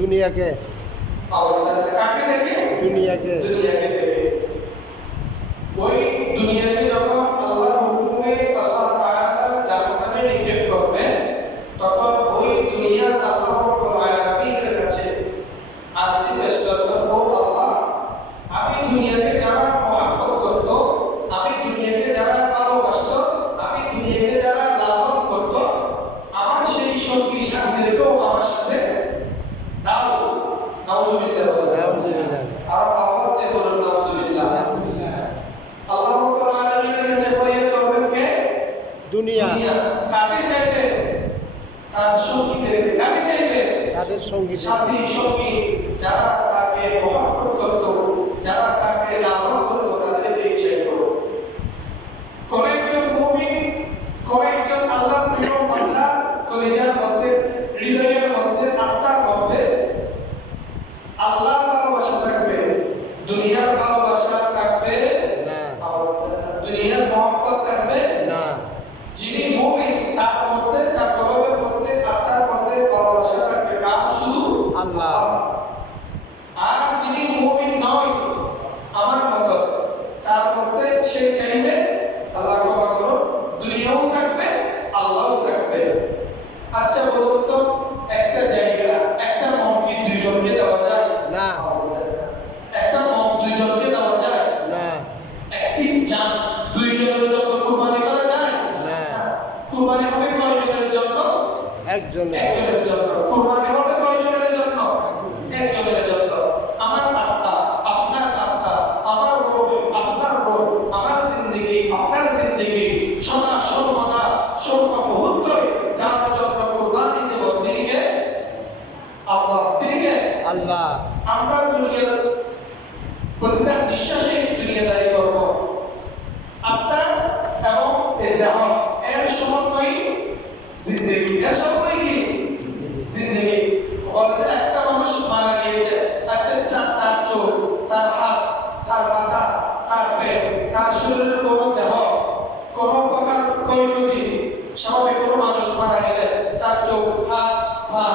দুনিয়াকে কাকে দেখে? দুনিয়াকে দেখে। ওই দুনিয়াকে যখন আল্লাহর হুকুমে আল্লাহ তাআলা জান্নাতে নিক্ষেপ করবে, তখন ওই দুনিয়া আল্লাহ রাব্বুল আলামিনের কাছে আরজি পেশ করবে, ও আল্লাহ, আমি দুনিয়াকে যারা মহব্বত করত, আমি দুনিয়াকে যারা ভালোবাসত, আমি দুনিয়াকে যারা লালন করত, আমার সেই সঙ্গী সাথীদেরকেও আমার সাথে দাও। নাউজুবিল্লাহ। আর আওয়াজে বলুন নাউজুবিল্লাহ। আল্লাহ রাব্বুল আলামিনের কাছে ফরিয়াদ করবেন কে? দুনিয়া। কাকে চাইবে? তার সঙ্গীদেরকে। কাকে চাইবে? তাদের সঙ্গী সাথী সঙ্গী যারা তাকে মহব্বত করত, যারা তাকে লালন করত, তাদেরকে চাইবে। কোন একজন মুমিন, কোন একজন আল্লাহর প্রিয় বান্দা কলিজার মধ্যে, হৃদয়ের মধ্যে, আত্মার মধ্যে আল্লাহর ভালোবাসা থাকবে, দুনিয়ার ভালোবাসা থাকবে না, দুনিয়ার মহব্বত থাকবে না। যিনি মুমিন তার মধ্যে, তার কলবের মধ্যে, আত্মার মধ্যে ভালোবাসা থাকবে কার? শুধু আল্লাহ। আর যিনি মুমিন নয় আমার মতো, তার মধ্যে সে চাইবে আল্লাহ ক্ষমা করো, দুনিয়াও থাকবে, আল্লাহও থাকবে। আচ্ছা বলুন তো, একটা জায়গা, একটা মন কি দুইজনকে দেওয়া যায়? না, একটা মন দুইজনকে দেওয়া যায়? না, একটি জান দুইজনের জন্য কুরবানি করা যায়? না। কুরবানি হবে কয়জনের জন্য? একজনের। একজনের জন্য। কুরবানি হবে কয়জনের জন্য? একজনের জন্য। আমার আত্মা, আপনার আত্মা, আমার রূহ, আপনার রূহ, আমার জিন্দেগি, আপনার জিন্দেগি, সদা সর্বদা সর্বমুহূর্তে যার জন্য কুরবানি দেব, তিনি কে? আল্লাহ। তিনি কে? আল্লাহ। আমরা দুনিয়ার প্রত্যেক নিঃশ্বাসে দুনিয়াদারি করব। আপনার এবং এই দেহ এর সমন্বয় জিন্দেগি। এর সমন্বয় কি? জিন্দেগি। বলতে একটা মানুষ মারা গিয়েছে, তার চোখ, তার হাত, তার মাথা, তার পেট, তার শরীরের কোনো দেহ, কোনো প্রকার ক্ষয়ক্ষতি। স্বাভাবিক কোনো মানুষ মারা গেলে তার চোখ, হাত, পা,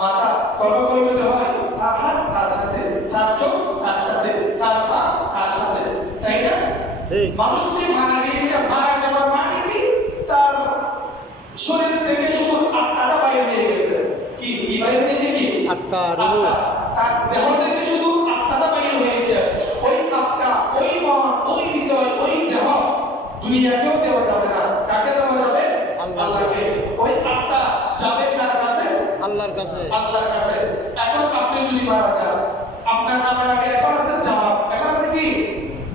মাথা কোনো ক্ষয়ক্ষতি হয়? তার হাত তার সাথে, তার চোখ তার সাথে, তার পা তার সাথে, তাই না? ঠিক। মানুষটি মারা গিয়েছে, মারা যাওয়ার মানে কি? তার শরীর থেকে শুধু আত্মাটা বাইরে হয়ে গেছে। কি বাইরে হয়েছে? কি আত্মা, রূহ। তার দেহ থেকে শুধু আত্মাটা বাইরে হয়ে গেছে। ওই আত্মা, ওই মন, ওই হৃদয়, ওই দেহ দুনিয়াকেও দেওয়া যাবে না। কাকে দেওয়া যাবে? আল্লাহকে। ওই আত্মা যাবে কার কাছে? আল্লাহর কাছে। আল্লাহর কাছে। এখন আপনি যদি মারা যান, আপনার নামের আগে এখন আছে জনাব, এখন আছে কি?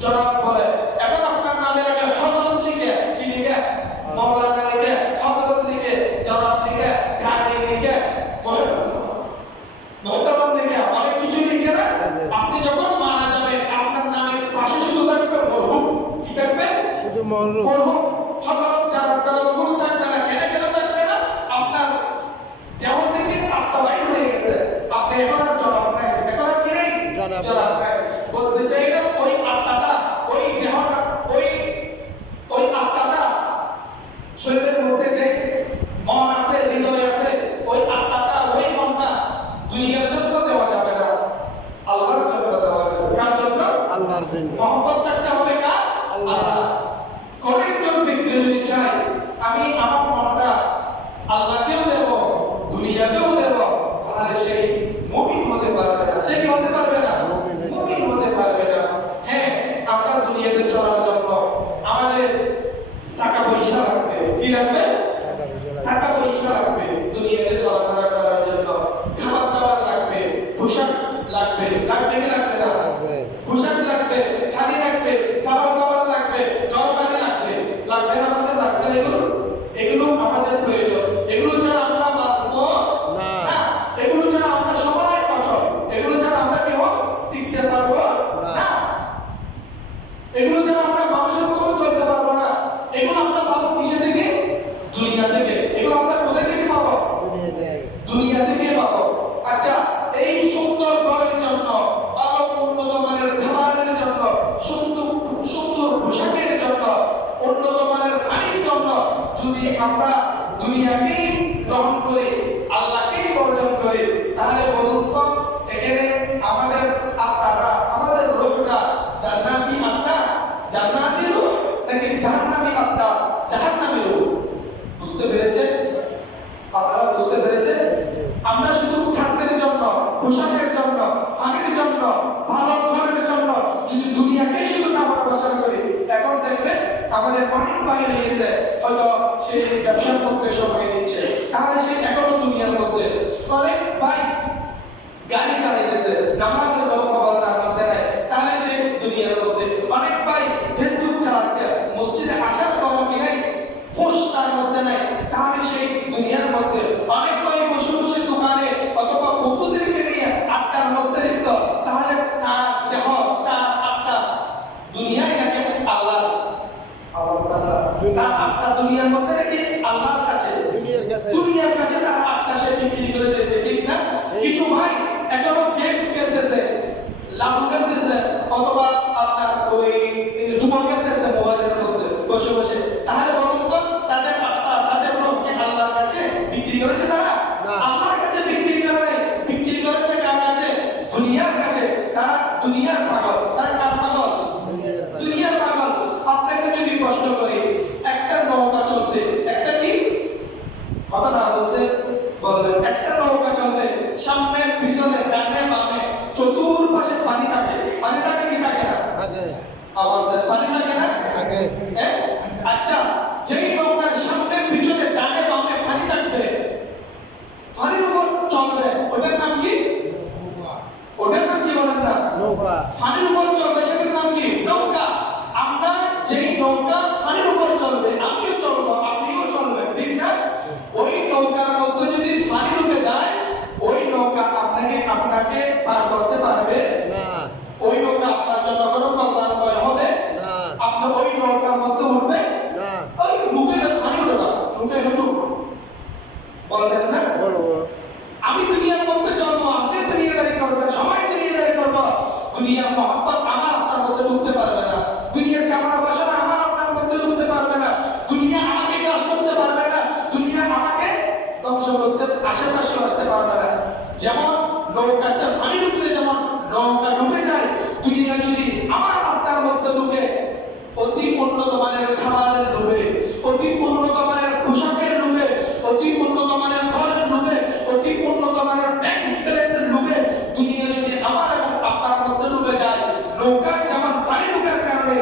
জনাব বলে। এখন আপনার নামের আগে হযরত লিখে, কি লিখে? মাওলানা লিখে, হযরত লিখে, জনাব লিখে, কাজী লিখে, মোহতারাম লিখে, অনেক কিছু লিখে না? আপনি যখন মারা যাবেন, আপনার নামের পাশে শুধু থাকবে মরহুম। কি থাকবে? শুধু মরহুম। মরহুম। হযরত জনাব মরহুম থাকবে না। কেন থাকবে না? আপনার দেহ থেকে আত্মা বাইরে হয়ে গেছে। আপনি এখন আর জনাব নাই, এখন আর কি নেই? জনাব নাই। বলতে চাইলে ওই আত্মাটা, ওই দেহটা, ওই আত্মাটা শরীরের মধ্যে যে মন আছে, হৃদয় আছে, ওই আত্মাটা, ওই মনটা দুনিয়ার জন্য দেওয়া যাবে না, আল্লাহর জন্য দেওয়া যাবে। কার জন্য? আল্লাহর জন্য। মহব্বত থাকতে হবে কার? আল্লাহ। কোন একজন ব্যক্তি যদি চায় আমি আমার মনটা আল্লাহকেও দেব, দুনিয়াকেও দেব, তাহলে সেই মুমিন হতে পারবে না। সে কি হতে পারবে না? মুমিন হতে পারবে না। হ্যাঁ, আমরা দুনিয়াতে চলার জন্য আমাদের টাকা পয়সা লাগবে। কি লাগবে? টাকা পয়সা লাগবে। দুনিয়াতে চলাফেরা করার জন্য খাবার দাবার লাগবে, পোশাক লাগবে। লাগবে কি লাগবে না? পোশাক লাগবে, খালি লাগবে, খাবার দাবার লাগবে, দরকারি লাগবে। লাগবে না? আমাদের লাগবে এগুলো আমাদের প্রয়োজন। এগুলো ছাড়া আমরা বাঁচবো না। এগুলো ছাড়া আমরা সবাই অচল। এগুলো ছাড়া আমরা কেউ টিকতে পারবো না। এগুলো ছাড়া আমরা মানুষের মতো চলতে পারবো না। এগুলো আমরা পাবো কিসে থেকে? দুনিয়া থেকে। এগুলো আমরা কোথায় থেকে পাবো? দুনিয়া থেকে পাবো। আচ্ছা, এই সুন্দর ঘরের জন্য, ভালো উন্নত মানের খাবারের জন্য, সুন্দর পোশাকের জন্য, উন্নত মানের পানির জন্য যদি আমরা দুনিয়াকেই গ্রহণ করি, আল্লাহকেই বর্জন করি, তাহলে বলুন তো পোশাকের জন্য, পানির জন্য, ভালো ঘরের জন্য যদি দুনিয়াকে শুধু খাবার বছর করি, এখন দেখবেন আমাদের অনেক বাইরে গেছে, হয়তো সে ব্যবসা করতে সময় দিচ্ছে, তাহলে সে এখনো দুনিয়ার মধ্যে অনেক ভাই গাড়ি চালাইতেছে, নামাজের খবর তার মধ্যে নাই, তাহলে সে দুনিয়ার মধ্যে। অনেক ভাই ফেসবুক চালাচ্ছে, মসজিদে আসার কোনো কি নাই, পোস্ট তার মধ্যে নাই, তাহলে সেই দুনিয়ার মধ্যে। অনেক ভাই বসে বসে দোকানে অথবা বন্ধুদেরকে নিয়ে আড্ডার মধ্যে লিপ্ত, তাহলে তার দেহ, তার আত্মা দুনিয়ায় নাকি আল্লাহ তার আত্মা দুনিয়ার মধ্যে নাকি আল্লাহর কাছে, দুনিয়ার কাছে তার আত্মা সে বিক্রি করে দিয়েছে, ঠিক না? কিছু ভাই এখনো গেমস খেলতেছে, লাভ খেলতেছে, অথবা আপনার ওই জুমা খেলতেছে মোবাইলের মধ্যে বসে বসে, তাহলে বলুন তো তাদের আত্মা, তাদের রূহকে আল্লাহর কাছে বিক্রি করেছে তারা? আল্লাহর কাছে বিক্রি করে নাই, বিক্রি করেছে কার কাছে? দুনিয়ার কাছে। তারা দুনিয়ার পাগল। তারা কার পাগল? দুনিয়ার পাগল। আপনাকে যদি প্রশ্ন করি, একটা নৌকা চলতে, একটা কি কথা না বুঝতে বলবেন, একটা নৌকা চলতে সামনে পিছনে ডানে বামে চতুর্পাশে পানি থাকে, পানি থাকে কি থাকে না? আওয়াজ দেয়, পানি থাকে না? আচ্ছা, যেই নৌকার সামনে পিছনে ডানে বামে পানি থাকবে, পানির উপর চলবে, ওটার নাম কি? ওটার নাম কি বলেন না? নৌকা। পানির উপর চলবে, সেটার নাম কি? নৌকা। আমরা যেই নৌকা পানির উপর চলবে, আমিও চলবো, আপনিও চলবেন, ঠিক না? ওই নৌকার মধ্যে যদি পানি ঢুকে যায়, ওই নৌকা আপনাকে পার করতে পারবে না। ওই নৌকা আপনার জন্য কোনো কল্যাণকর হবে না। আপনি ওই নৌকার মধ্যে উঠবে না। ওই মুখে পানি উঠবে না, মুখে ঢুকবে, বলবেন না? বলবো। আমি দুনিয়ার মধ্যে চলবো, আপনি দুনিয়াদারি করবেন, সবাই দুনিয়াদারি করবো, দুনিয়ার মহব্বত আমার আপনার মধ্যে ঢুকতে পারবে না, দুনিয়ার কামনা বাসনা আমার আপনার মধ্যে ঢুকতে পারবে না, দুনিয়া আমাকে গ্রাস করতে পারবে না, দুনিয়া আমাকে ধ্বংস করতে আশেপাশে আসতে পারবে না। যেমন নৌকাতে পানি ঢুকলে যেমন নৌকা ডুবে যায়, দুনিয়া যদি আমার আপনার মধ্যে ঢুকে, অতি উন্নত মানের খাবারের লোভে, অতি উন্নত মানের পোশাকের লোভে, অতি উন্নত মানের ঘরের লোভে, অতি উন্নত মানের ট্যাক্স প্যালেসের লোভে দুনিয়া যদি আমার এবং আপনার মধ্যে ডুবে যায়, নৌকা যেমন পানি ঢোকার কারণে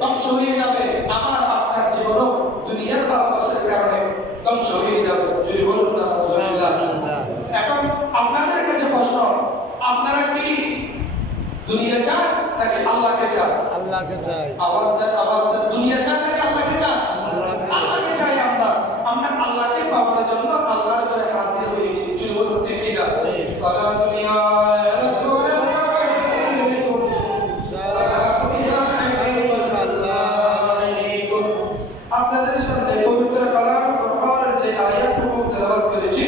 ধ্বংস হয়ে যাবে, আমার আপনার জীবনও দুনিয়ার ভালোবাসার কারণে ধ্বংস হয়ে যাবে। যদি বলুন না আলহামদুলিল্লাহ। এখন আপনাদের কাছে প্রশ্ন, আপনারা কি দুনিয়া চান নাকি আল্লাহকে চান? আল্লাহকে চাই। আওয়াজ দেন, দুনিয়া চান নাকি আল্লাহকে চান? আল্লাহকে চাই। আমরা আল্লাহকে পাওয়ার জন্য আল্লাহর কাছে হাজির হয়েছি। যদি বলুন ঠিক না? সালাতু ইয়া রাসূলুল্লাহ, সালাতু ইয়া হাবিবাল্লাহ। আপনাদের সামনে পবিত্র কালাম কোরআনের যে আয়াতটুকু তেলাওয়াত করেছি,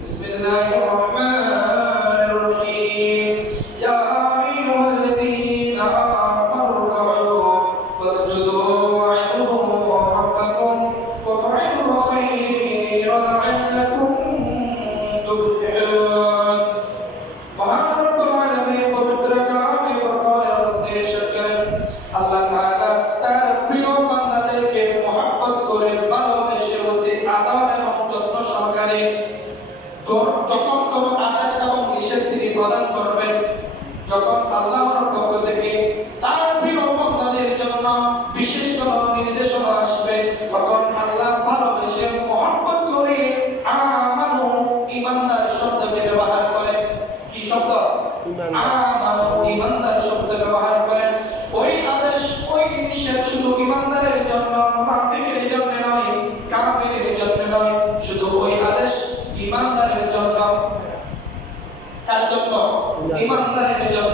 বিসমিল্লাহির রহমানির রহিম। ইয়া আইয়ুহাল্লাযীনা আমানু রকাউ ওয়াসজুদু ওয়া'বুদু রাব্বাকুম ওয়াফআলু খায়রান লা'আল্লাকুম তুফলিহুন। মহান রব্বুল আলামিন পবিত্র কালামে ফরমানের উদ্দেশ্য করেন, আল্লাহ তাআলা তার প্রিয় বান্দাদেরকে মহব্বত করে ভালোবেসে অতি আদর এবং যত্ন সহকারে যখন কোন আদেশ এবং নিষেধ তিনি প্রদান করবেন, যখন আল্লাহর পক্ষ থেকে তার প্রিয় বান্দাদের জন্য বিশেষ কোন নির্দেশনা আসবে, তখন আল্লাহ ভালোবেসে মহব্বত করে আমানু ঈমানদার শব্দকে ব্যবহার করেন। কি শব্দ? আমানু ঈমানদার শব্দ ব্যবহার করেন। ওই আদেশ, ওই নিষেধ শুধু ঈমানদারের জন্য, মুনাফিকের জন্য নয়, কাফিরের জন্য নয়, শুধু ওই আদেশ ঈমানদারের জন্য। কার জন্য? ঈমানদারের জন্য।